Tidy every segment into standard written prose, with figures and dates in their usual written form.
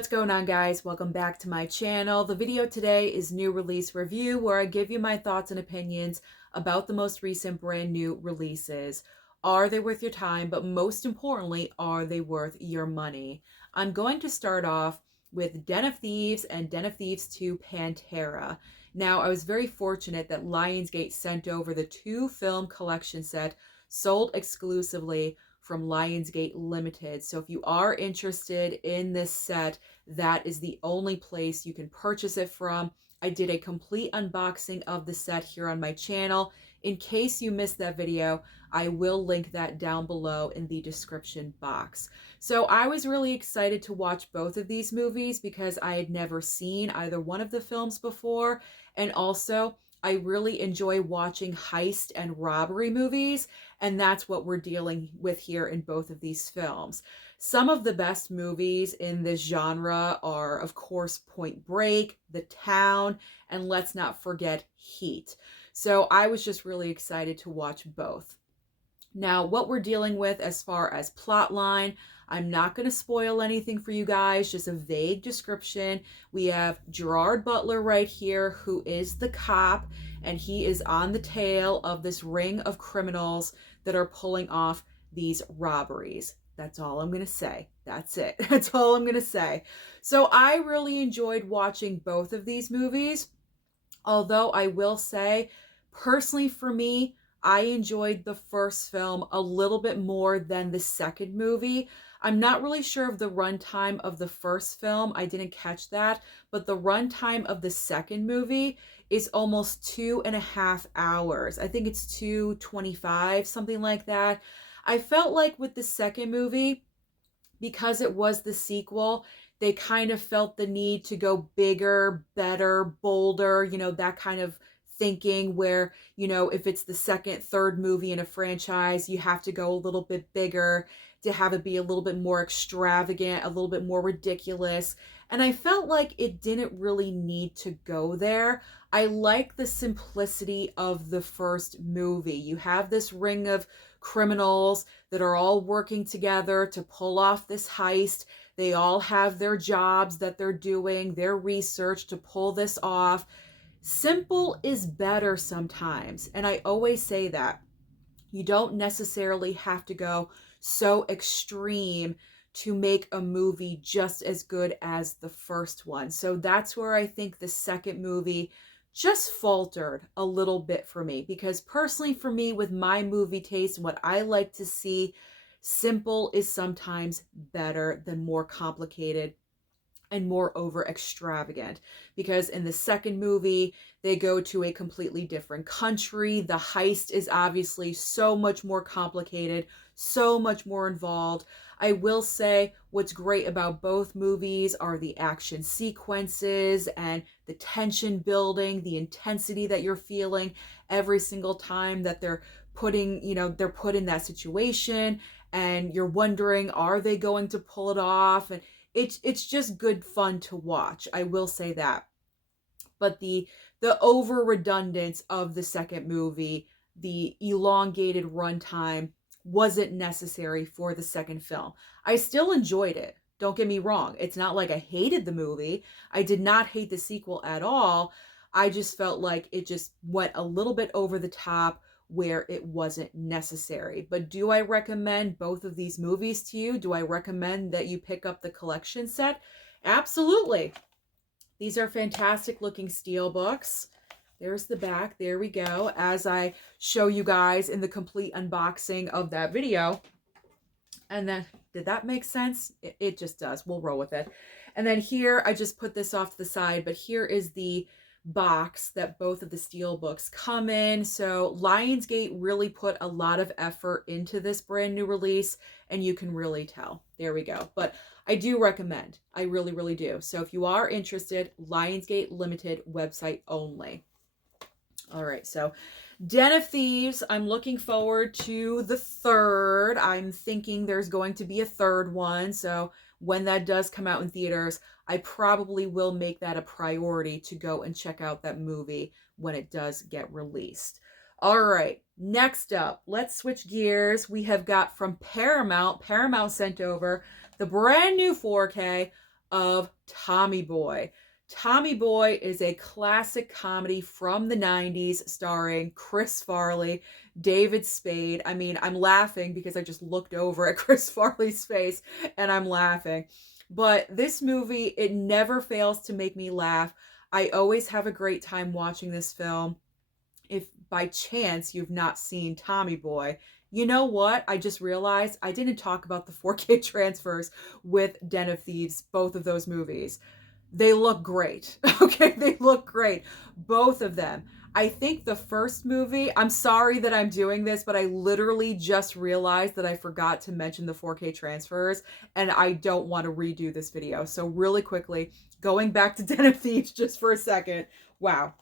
What's going on, guys? Welcome back to my channel. The video today is new release review, where I give you my thoughts and opinions about the most recent brand new releases. Are they worth your time? But most importantly, are they worth your money? I'm going to start off with Den of Thieves and Den of Thieves 2 Pantera. Now, I was very fortunate that Lionsgate sent over the 2-film collection set sold exclusively from Lionsgate Limited. So if you are interested in this set, that is the only place you can purchase it from. I did a complete unboxing of the set here on my channel. In case you missed that video, I will link that down below in the description box. So I was really excited to watch both of these movies because I had never seen either one of the films before, and also I really enjoy watching heist and robbery movies, and that's what we're dealing with here in both of these films. Some of the best movies in this genre are, of course, Point Break, The Town, and let's not forget Heat. So I was just really excited to watch both. Now, what we're dealing with as far as plot line, I'm not going to spoil anything for you guys, just a vague description. We have Gerard Butler right here, who is the cop, and he is on the tail of this ring of criminals that are pulling off these robberies. That's all I'm going to say. That's it. That's all I'm going to say. So I really enjoyed watching both of these movies, although I will say, personally for me, I enjoyed the first film a little bit more than the second movie. I'm not really sure of the runtime of the first film. I didn't catch that. But the runtime of the second movie is almost 2.5 hours. I think it's 2:25, something like that. I felt like with the second movie, because it was the sequel, they kind of felt the need to go bigger, better, bolder, that kind of thinking where, if it's the second, third movie in a franchise, you have to go a little bit bigger to have it be a little bit more extravagant, a little bit more ridiculous. And I felt like it didn't really need to go there. I like the simplicity of the first movie. You have this ring of criminals that are all working together to pull off this heist. They all have their jobs that they're doing, their research to pull this off. Simple is better sometimes, and I always say that. You don't necessarily have to go so extreme to make a movie just as good as the first one. So that's where I think the second movie just faltered a little bit for me, because personally for me, with my movie taste, what I like to see, simple is sometimes better than more complicated and more over extravagant. Because in the second movie, they go to a completely different country. The heist is obviously so much more complicated, so much more involved. I will say what's great about both movies are the action sequences and the tension building, the intensity that you're feeling every single time that they're put in that situation, and you're wondering, are they going to pull it off? And it's just good fun to watch. I will say that. But the over redundance of the second movie, the elongated runtime, wasn't necessary for the second film. I still enjoyed it. Don't get me wrong. It's not like I hated the movie. I did not hate the sequel at all. I just felt like it just went a little bit over the top where it wasn't necessary. But do I recommend both of these movies to you? Do I recommend that you pick up the collection set? Absolutely. These are fantastic looking steel books. There's the back. There we go. As I show you guys in the complete unboxing of that video. And then, did that make sense? It just does. We'll roll with it. And then here, I just put this off to the side, but here is the box that both of the steel books come in. So Lionsgate really put a lot of effort into this brand new release, and you can really tell. There we go. But I do recommend. I really, really do. So if you are interested, Lionsgate Limited website only. All right, so Den of Thieves, I'm looking forward to the third. I'm thinking there's going to be a third one. So when that does come out in theaters, I probably will make that a priority to go and check out that movie when it does get released. All right, next up, let's switch gears. We have got from Paramount. Paramount sent over the brand new 4K of Tommy Boy. Tommy Boy is a classic comedy from the 90s starring Chris Farley, David Spade. I mean, I'm laughing because I just looked over at Chris Farley's face and I'm laughing. But this movie, it never fails to make me laugh. I always have a great time watching this film. If by chance you've not seen Tommy Boy, you know what? I just realized I didn't talk about the 4K transfers with Den of Thieves, both of those movies. They look great. Okay, they look great. Both of them. I think the first movie, I'm sorry that I'm doing this, but I literally just realized that I forgot to mention the 4K transfers, and I don't want to redo this video. So really quickly, going back to Den of Thieves just for a second. Wow.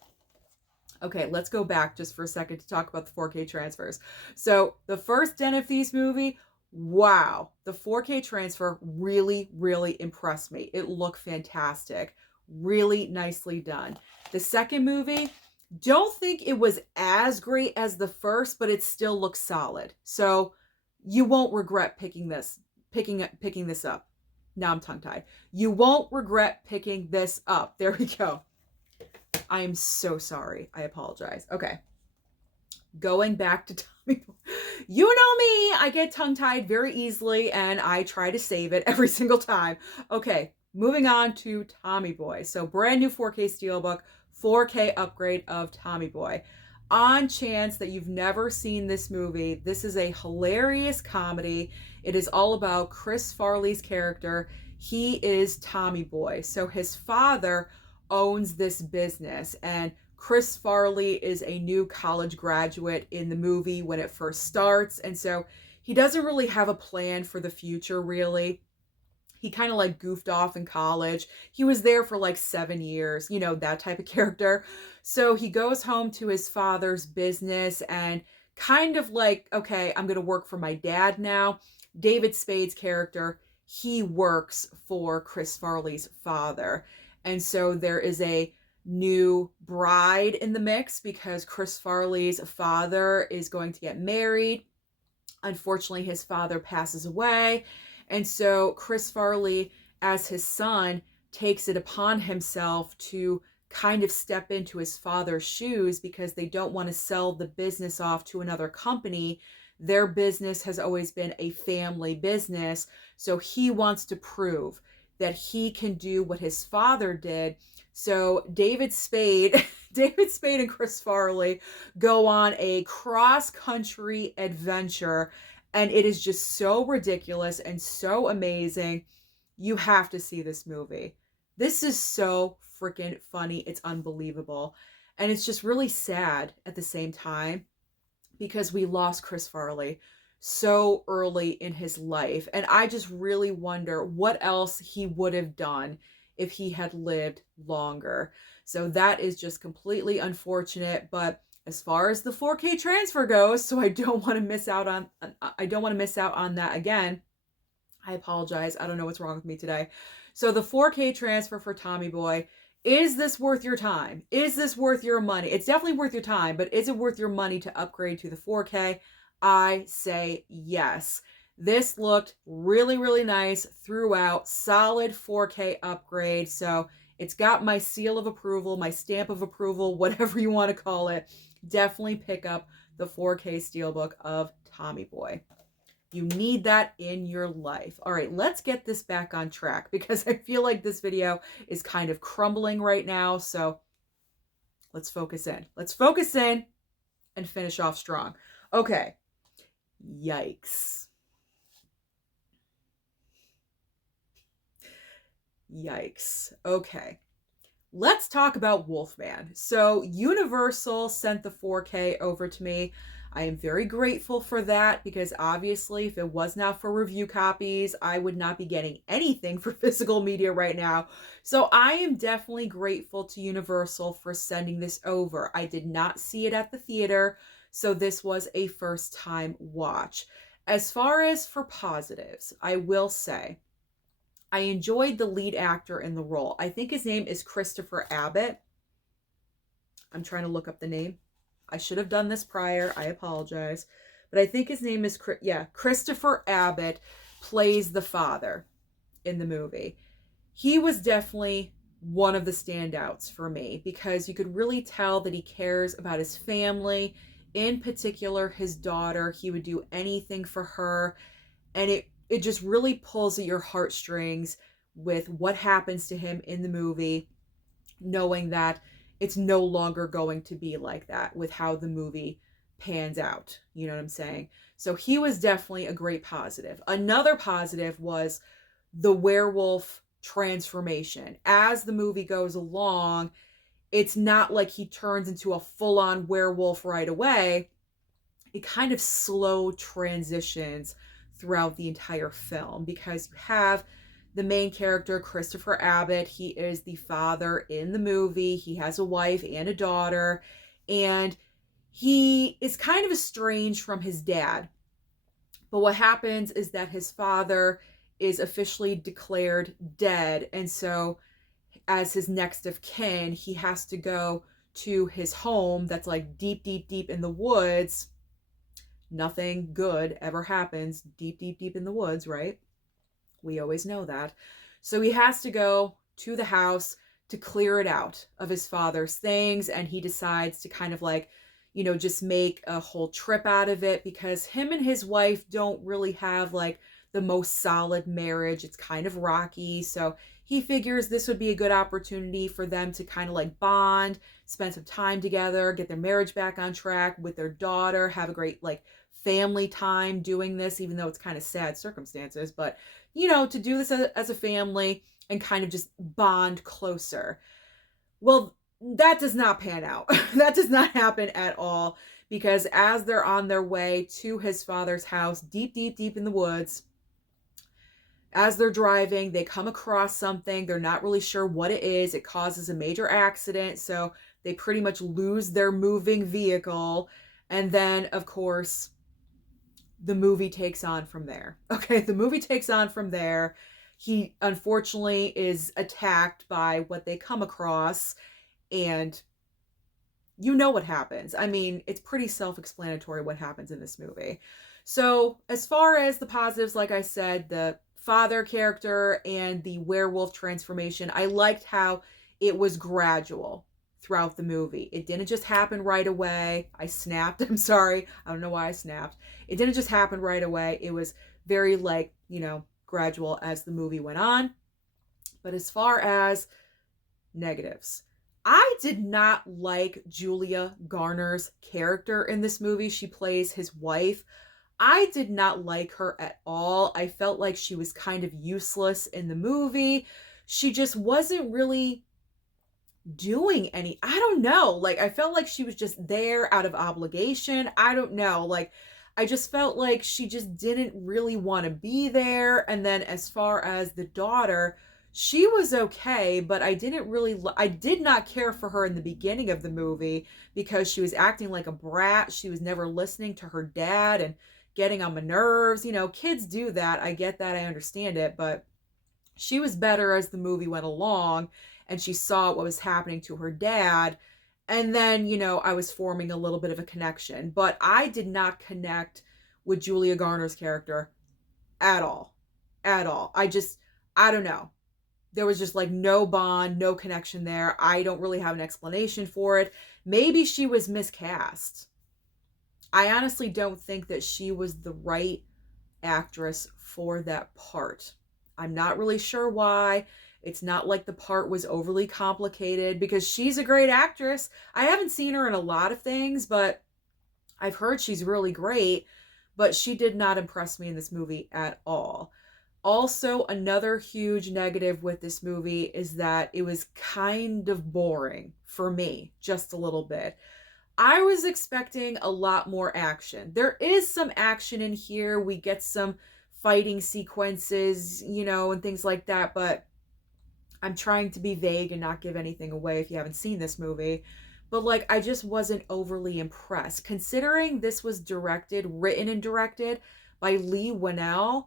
Okay, let's go back just for a second to talk about the 4K transfers. So the first Den of Thieves movie, wow, the 4K transfer really, really impressed me. It looked fantastic, really nicely done. The second movie, don't think it was as great as the first, but it still looks solid. So you won't regret picking this up. Now I'm tongue-tied. You won't regret picking this up. There we go. I am so sorry. I apologize. Okay. Going back to Tommy Boy. You know me. I get tongue-tied very easily and I try to save it every single time. Okay. Moving on to Tommy Boy. So brand new 4K Steelbook, 4K upgrade of Tommy Boy. On chance that you've never seen this movie, this is a hilarious comedy. It is all about Chris Farley's character. He is Tommy Boy. So his father owns this business, and Chris Farley is a new college graduate in the movie when it first starts, and so he doesn't really have a plan for the future, really. He kind of like goofed off in college. He was there for like 7 years, you know, that type of character. So he goes home to his father's business and kind of like, okay, I'm going to work for my dad now. David Spade's character, he works for Chris Farley's father. And so there is a new bride in the mix because Chris Farley's father is going to get married. Unfortunately, his father passes away. And so Chris Farley, as his son, takes it upon himself to kind of step into his father's shoes because they don't want to sell the business off to another company. Their business has always been a family business. So he wants to prove that he can do what his father did. So David Spade and Chris Farley go on a cross-country adventure, and it is just so ridiculous and so amazing. You have to see this movie. This is so freaking funny. It's unbelievable. And it's just really sad at the same time because we lost Chris Farley so early in his life. And I just really wonder what else he would have done if he had lived longer. So that is just completely unfortunate. But as far as the 4K transfer goes, so I don't want to miss out on that again. I apologize. I don't know what's wrong with me today. So the 4K transfer for Tommy Boy, is this worth your time? Is this worth your money? It's definitely worth your time, but is it worth your money to upgrade to the 4K? I say yes. This looked really, really nice throughout. Solid 4K upgrade. So it's got my seal of approval, my stamp of approval, whatever you want to call it. Definitely pick up the 4K Steelbook of Tommy Boy. You need that in your life. All right, let's get this back on track because I feel like this video is kind of crumbling right now. So let's focus in. Let's focus in and finish off strong. Okay. Yikes. Yikes. Okay. Let's talk about WolfMan. So Universal sent the 4K over to me. I am very grateful for that because obviously if it was not for review copies, I would not be getting anything for physical media right now. So I am definitely grateful to Universal for sending this over. I did not see it at the theater, so this was a first time watch. As far as for positives, I will say I enjoyed the lead actor in the role. I think his name is Christopher Abbott. I'm trying to look up the name. I should have done this prior. I apologize. But I think his name is, Christopher Abbott plays the father in the movie. he was definitely one of the standouts for me because you could really tell that he cares about his family, in particular his daughter. He would do anything for her, and it just really pulls at your heartstrings with what happens to him in the movie, knowing that it's no longer going to be like that with how the movie pans out. You know what I'm saying? So he was definitely a great positive. Another positive was the werewolf transformation. As the movie goes along, it's not like he turns into a full-on werewolf right away. It kind of slow transitions throughout the entire film because you have the main character, Christopher Abbott. He is the father in the movie. He has a wife and a daughter, and he is kind of estranged from his dad. But what happens is that his father is officially declared dead, and so as his next of kin, he has to go to his home that's like deep, deep, deep in the woods. Nothing good ever happens deep, deep, deep in the woods, right? We always know that. So he has to go to the house to clear it out of his father's things, and he decides to kind of like, you know, just make a whole trip out of it because him and his wife don't really have like the most solid marriage. It's kind of rocky. So he figures this would be a good opportunity for them to kind of like bond, spend some time together, get their marriage back on track with their daughter, have a great like family time doing this, even though it's kind of sad circumstances, but you know, to do this as a family and kind of just bond closer. Well, that does not pan out. That does not happen at all because as they're on their way to his father's house, deep, deep, deep in the woods, as they're driving, they come across something. They're not really sure what it is. It causes a major accident, so they pretty much lose their moving vehicle. And then, of course, the movie takes on from there. Okay, the movie takes on from there. He unfortunately is attacked by what they come across, and you know what happens. I mean, it's pretty self-explanatory what happens in this movie. So as far as the positives, like I said, the father character and the werewolf transformation, I liked how it was gradual throughout the movie. It didn't just happen right away. I snapped. I'm sorry. I don't know why I snapped. It didn't just happen right away. It was very like, you know, gradual as the movie went on. But as far as negatives, I did not like Julia Garner's character in this movie. She plays his wife. I did not like her at all. I felt like she was kind of useless in the movie. She just wasn't really doing any, I don't know. Like, I felt like she was just there out of obligation. I don't know. Like, I just felt like she just didn't really want to be there. And then as far as the daughter, she was okay, but I did not care for her in the beginning of the movie because she was acting like a brat. She was never listening to her dad and getting on my nerves. You know, kids do that. I get that. I understand it. But she was better as the movie went along and she saw what was happening to her dad. And then, you know, I was forming a little bit of a connection. But I did not connect with Julia Garner's character at all. At all. I don't know. There was just like no bond, no connection there. I don't really have an explanation for it. Maybe she was miscast. I honestly don't think that she was the right actress for that part. I'm not really sure why. It's not like the part was overly complicated because she's a great actress. I haven't seen her in a lot of things, but I've heard she's really great. But she did not impress me in this movie at all. Also, another huge negative with this movie is that it was kind of boring for me, just a little bit. I was expecting a lot more action. There is some action in here. We get some fighting sequences, you know, and things like that, but I'm trying to be vague and not give anything away if you haven't seen this movie. But like, I just wasn't overly impressed. Considering this was written and directed by Lee Winnell,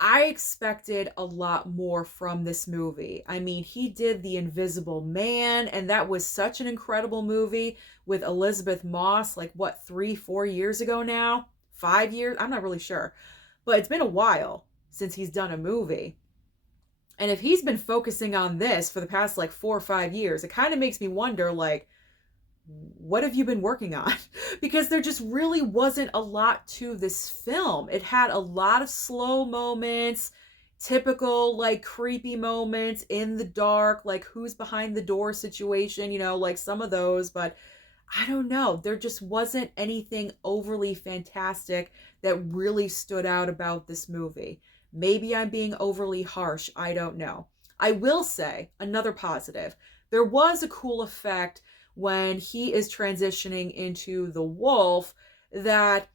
I expected a lot more from this movie. I mean, he did The Invisible Man, and that was such an incredible movie with Elizabeth Moss, like what, 3-4 years ago now? 5 years? I'm not really sure. But it's been a while since he's done a movie. And if he's been focusing on this for the past like 4 or 5 years, it kind of makes me wonder, like, what have you been working on? Because there just really wasn't a lot to this film. It had a lot of slow moments, typical like creepy moments in the dark, like who's behind the door situation, like some of those, but I don't know. There just wasn't anything overly fantastic that really stood out about this movie. Maybe I'm being overly harsh. I don't know. I will say another positive. There was a cool effect when he is transitioning into the wolf, that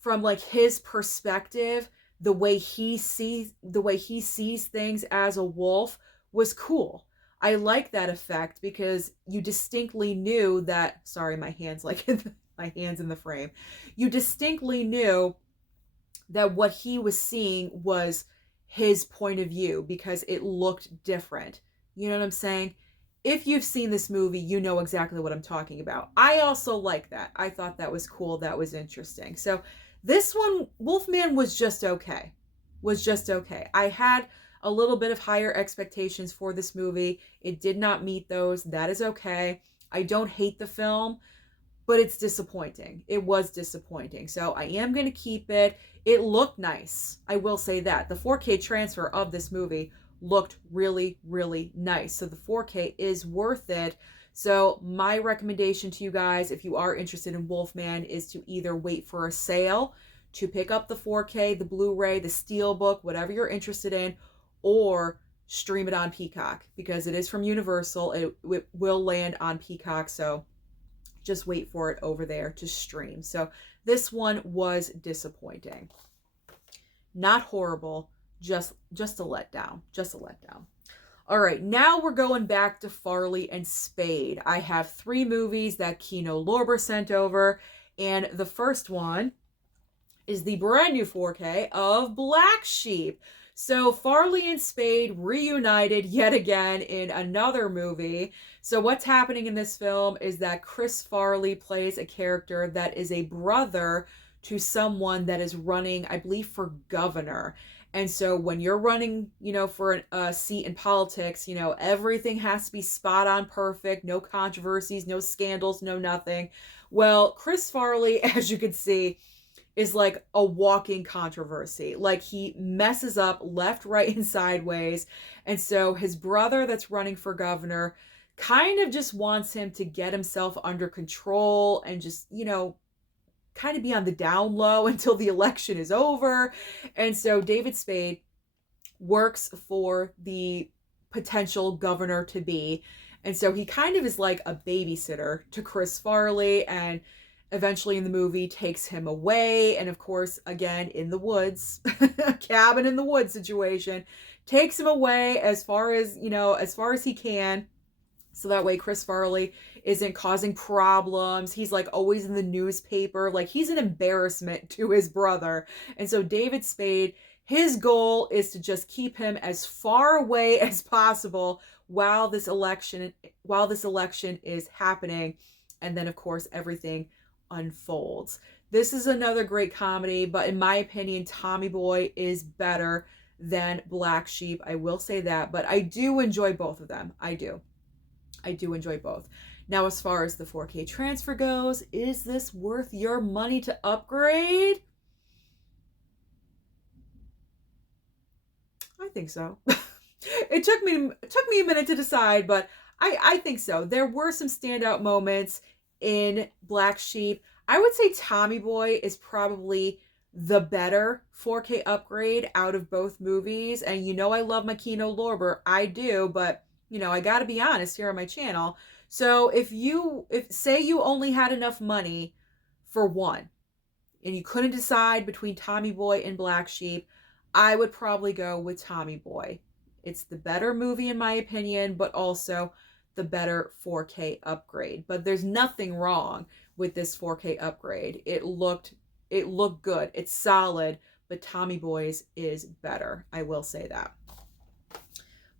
from like his perspective, the way he sees things as a wolf was cool. I like that effect because you distinctly knew that, sorry, my hands like my hands in the frame. You distinctly knew that what he was seeing was his point of view because it looked different. You know what I'm saying? If you've seen this movie, you know exactly what I'm talking about. I also like that. I thought that was cool. That was interesting. So this one, Wolfman was just okay. Was just okay. I had a little bit of higher expectations for this movie. It did not meet those. That is okay. I don't hate the film, but it's disappointing. It was disappointing. So I am going to keep it. It looked nice. I will say that. The 4K transfer of this movie looked really, really nice. So the 4K is worth it. So my recommendation to you guys, if you are interested in Wolfman, is to either wait for a sale to pick up the 4K, the Blu-ray, the Steelbook, whatever you're interested in, or stream it on Peacock because it is from Universal. It will land on Peacock. So just wait for it over there to stream. So this one was disappointing. Not horrible, just a letdown. Just a letdown. All right, now we're going back to Farley and Spade. I have 3 movies that Kino Lorber sent over, and the first one is the brand new 4K of Black Sheep. So Farley and Spade reunited yet again in another movie. So what's happening in this film is that Chris Farley plays a character that is a brother to someone that is running, I believe, for governor. And so when you're running, for a seat in politics, everything has to be spot on perfect, no controversies, no scandals, no nothing. Well, Chris Farley, as you can see, is like a walking controversy. Like he messes up left, right, and sideways. And so his brother that's running for governor kind of just wants him to get himself under control and just, kind of be on the down low until the election is over. And so David Spade works for the potential governor to be. And so he kind of is like a babysitter to Chris Farley, and eventually in the movie takes him away. And of course, again, in the woods, a cabin in the woods situation, takes him away as far as he can. So that way Chris Farley isn't causing problems. He's like always in the newspaper. Like he's an embarrassment to his brother. And so David Spade, his goal is to just keep him as far away as possible while this election is happening. And then of course everything unfolds. This is another great comedy, but in my opinion, Tommy Boy is better than Black Sheep. I will say that, but I do enjoy both of them. I do enjoy both. Now, as far as the 4K transfer goes, is this worth your money to upgrade? I think so. It took me a minute to decide, but I think so. There were some standout moments in Black Sheep. I would say Tommy Boy is probably the better 4K upgrade out of both movies. And I love my Kino Lorber. I do, but I got to be honest here on my channel. So if say you only had enough money for one and you couldn't decide between Tommy Boy and Black Sheep, I would probably go with Tommy Boy. It's the better movie in my opinion, but also the better 4K upgrade. But there's nothing wrong with this 4K upgrade. It looked good. It's solid, but Tommy Boy's is better. I will say that.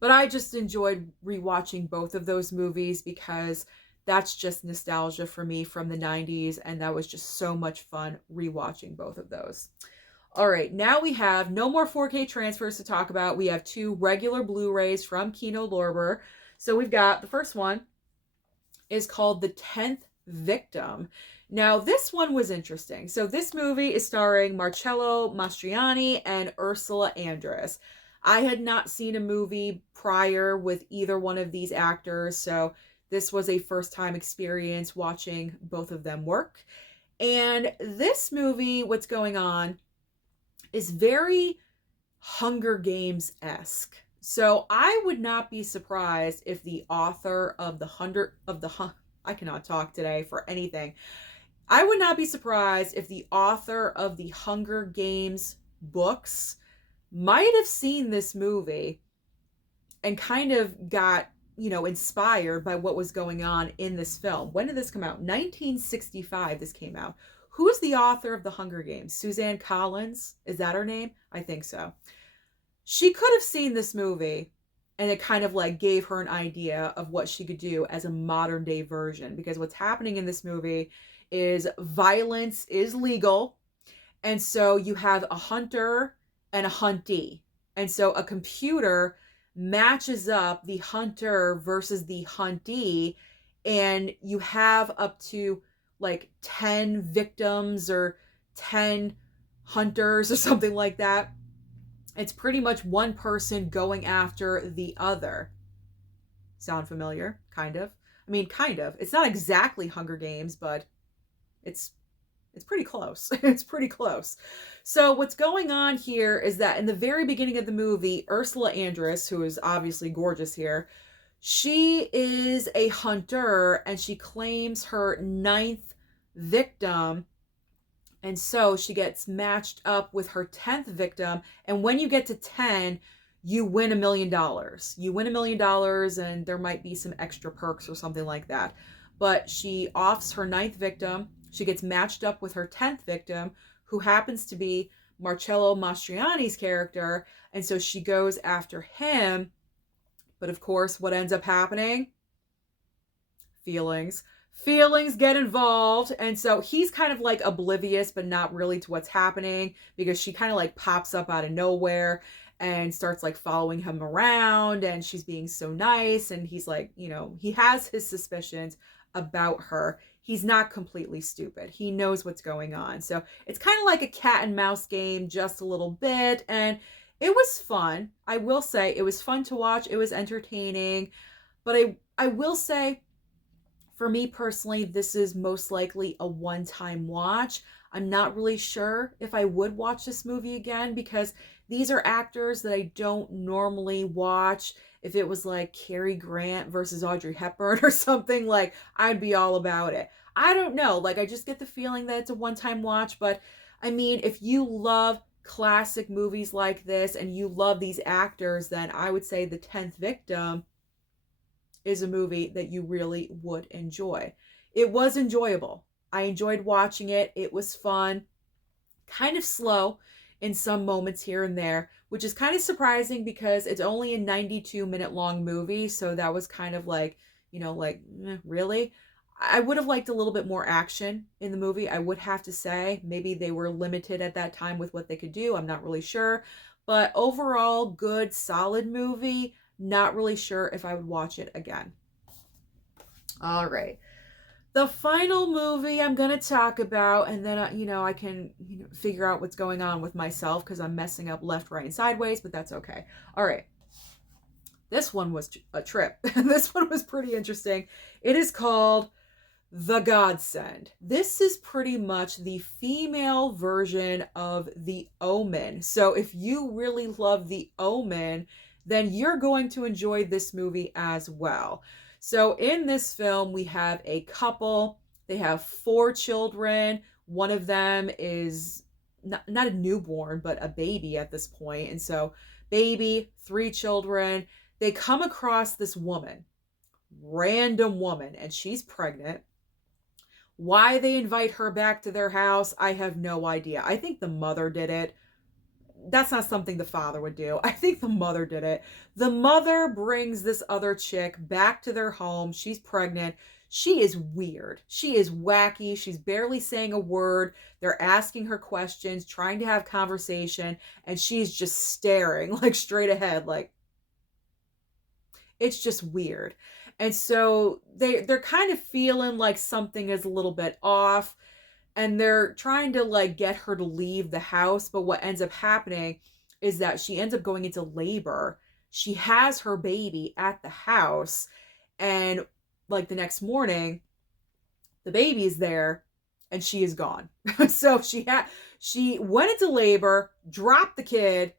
But I just enjoyed rewatching both of those movies because that's just nostalgia for me from the 90s, and that was just so much fun rewatching both of those. All right, now we have no more 4K transfers to talk about. We have 2 regular Blu-rays from Kino Lorber. So we've got the first one is called The 10th Victim. Now, this one was interesting. So this movie is starring Marcello Mastroianni and Ursula Andress. I had not seen a movie prior with either one of these actors, so this was a first-time experience watching both of them work. And this movie, what's going on, is very Hunger Games-esque. So I would not be surprised if the author of I cannot talk today for anything. I would not be surprised if the author of the Hunger Games books might have seen this movie and kind of got, inspired by what was going on in this film. When did this come out? 1965 this came out. Who's the author of the Hunger Games? Suzanne Collins? Is that her name? I think so. She could have seen this movie and it kind of like gave her an idea of what she could do as a modern day version, because what's happening in this movie is violence is legal. And so you have a hunter and a huntee. And so a computer matches up the hunter versus the huntee, and you have up to like 10 victims or 10 hunters or something like that. It's pretty much one person going after the other. Sound familiar? Kind of. I mean, kind of. It's not exactly Hunger Games, but it's pretty close. It's pretty close. So what's going on here is that in the very beginning of the movie, Ursula Andress, who is obviously gorgeous here, she is a hunter and she claims her 9th victim. And so she gets matched up with her 10th victim. And when you get to 10, you win $1 million. You win $1 million and there might be some extra perks or something like that. But she offs her 9th victim. She gets matched up with her 10th victim, who happens to be Marcello Mastroianni's character. And so she goes after him. But of course, what ends up happening? Feelings get involved. And so he's kind of like oblivious, but not really to what's happening, because she kind of like pops up out of nowhere and starts like following him around, and she's being so nice. And he's like, he has his suspicions about her. He's not completely stupid. He knows what's going on. So it's kind of like a cat and mouse game, just a little bit. And it was fun. I will say it was fun to watch. It was entertaining. But I will say, for me personally, this is most likely a one-time watch. I'm not really sure if I would watch this movie again, because these are actors that I don't normally watch. If it was like Cary Grant versus Audrey Hepburn or something, like, I'd be all about it. I don't know. Like, I just get the feeling that it's a one-time watch. But I mean, if you love classic movies like this and you love these actors, then I would say The 10th Victim is a movie that you really would enjoy. It was enjoyable. I enjoyed watching it. It was fun. Kind of slow in some moments here and there, which is kind of surprising because it's only a 92-minute long movie. So that was kind of like, really? I would have liked a little bit more action in the movie. I would have to say, maybe they were limited at that time with what they could do. I'm not really sure. But overall, good, solid movie. Not really sure if I would watch it again. All right. The final movie I'm going to talk about, and then, I can figure out what's going on with myself because I'm messing up left, right, and sideways, but that's okay. All right. This one was a trip. This one was pretty interesting. It is called The Godsend. This is pretty much the female version of The Omen. So if you really love The Omen, then you're going to enjoy this movie as well. So in this film, we have a couple. They have 4 children. One of them is not a newborn, but a baby at this point. And so baby, 3 children. They come across this woman, random woman, and she's pregnant. Why they invite her back to their house, I have no idea. I think the mother did it. That's not something the father would do. I think the mother did it. The mother brings this other chick back to their home. She's pregnant. She is weird. She is wacky. She's barely saying a word. They're asking her questions, trying to have conversation, and she's just staring like straight ahead. Like, it's just weird. And so they're kind of feeling like something is a little bit off, and they're trying to like get her to leave the house, but what ends up happening is that she ends up going into labor. She has her baby at the house, and like the next morning the baby is there and she is gone. So she went into labor, dropped the kid,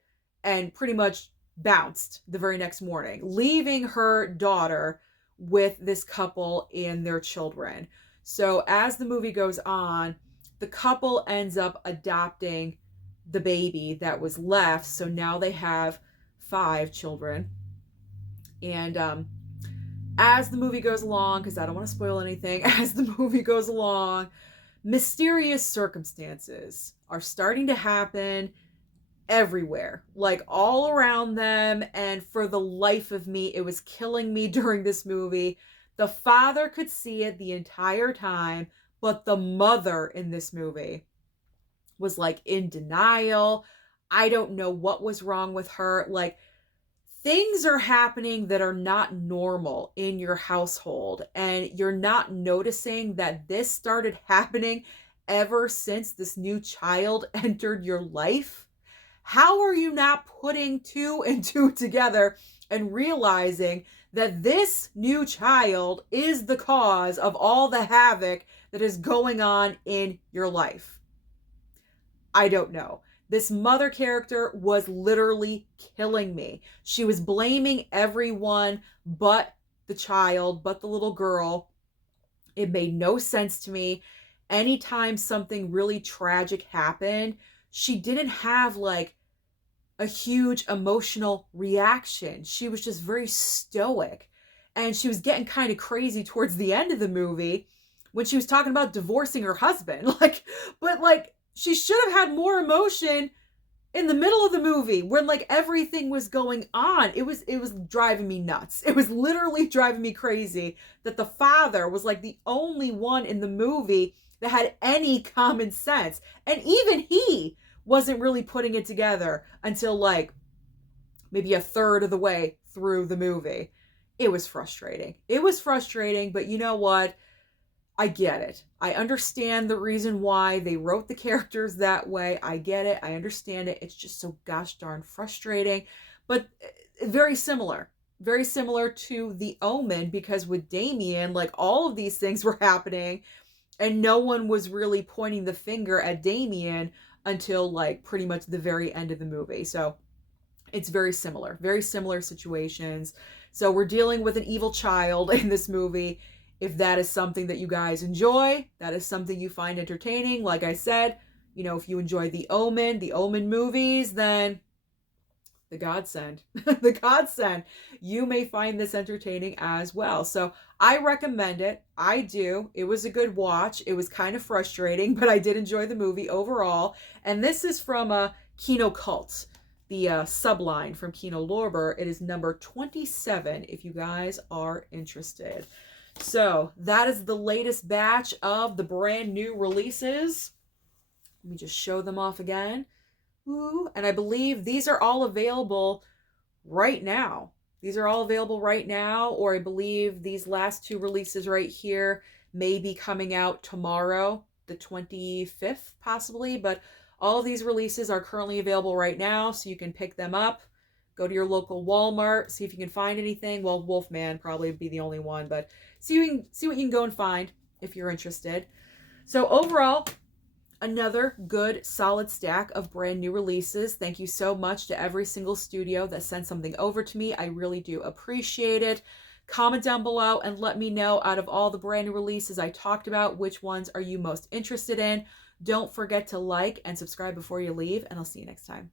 and pretty much bounced the very next morning, leaving her daughter with this couple and their children. So as the movie goes on, the couple ends up adopting the baby that was left. So now they have 5 children. And as the movie goes along, because I don't want to spoil anything, as the movie goes along, mysterious circumstances are starting to happen everywhere, like all around them. And for the life of me, it was killing me during this movie. The father could see it the entire time, but the mother in this movie was like in denial. I don't know what was wrong with her. Like, things are happening that are not normal in your household, and you're not noticing that this started happening ever since this new child entered your life. How are you not putting 2 and 2 together and realizing that this new child is the cause of all the havoc that is going on in your life? I don't know. This mother character was literally killing me. She was blaming everyone but the child, but the little girl. It made no sense to me. Anytime something really tragic happened, she didn't have like a huge emotional reaction. She was just very stoic. And she was getting kind of crazy towards the end of the movie when she was talking about divorcing her husband. But she should have had more emotion in the middle of the movie when like everything was going on. It was driving me nuts. It was literally driving me crazy that the father was like the only one in the movie that had any common sense. And even he wasn't really putting it together until like maybe a third of the way through the movie. It was frustrating. It was frustrating, but you know what? I get it. I understand the reason why they wrote the characters that way. I get it. I understand it. It's just so gosh darn frustrating, but very similar to The Omen, because with Damien, like all of these things were happening and no one was really pointing the finger at Damien until like pretty much the very end of the movie. So it's very similar situations. So we're dealing with an evil child in this movie. If that is something that you guys enjoy, that is something you find entertaining, like I said, you know, if you enjoy The Omen movies, then the Godsend, the Godsend, you may find this entertaining as well. So I recommend it. I do. It was a good watch. It was kind of frustrating, but I did enjoy the movie overall. And this is from Kino Cult, the subline from Kino Lorber. It is number 27 if you guys are interested. So that is the latest batch of the brand new releases. Let me just show them off again. Ooh, and I believe these are all available right now. These are all available right now, or I believe these last 2 releases right here may be coming out tomorrow, the 25th possibly, but all of these releases are currently available right now, so you can pick them up. Go to your local Walmart, see if you can find anything. Well, WolfMan probably would be the only one, but see what you can go and find if you're interested. So overall, another good solid stack of brand new releases. Thank you so much to every single studio that sent something over to me. I really do appreciate it. Comment down below and let me know, out of all the brand new releases I talked about, which ones are you most interested in. Don't forget to like and subscribe before you leave, and I'll see you next time.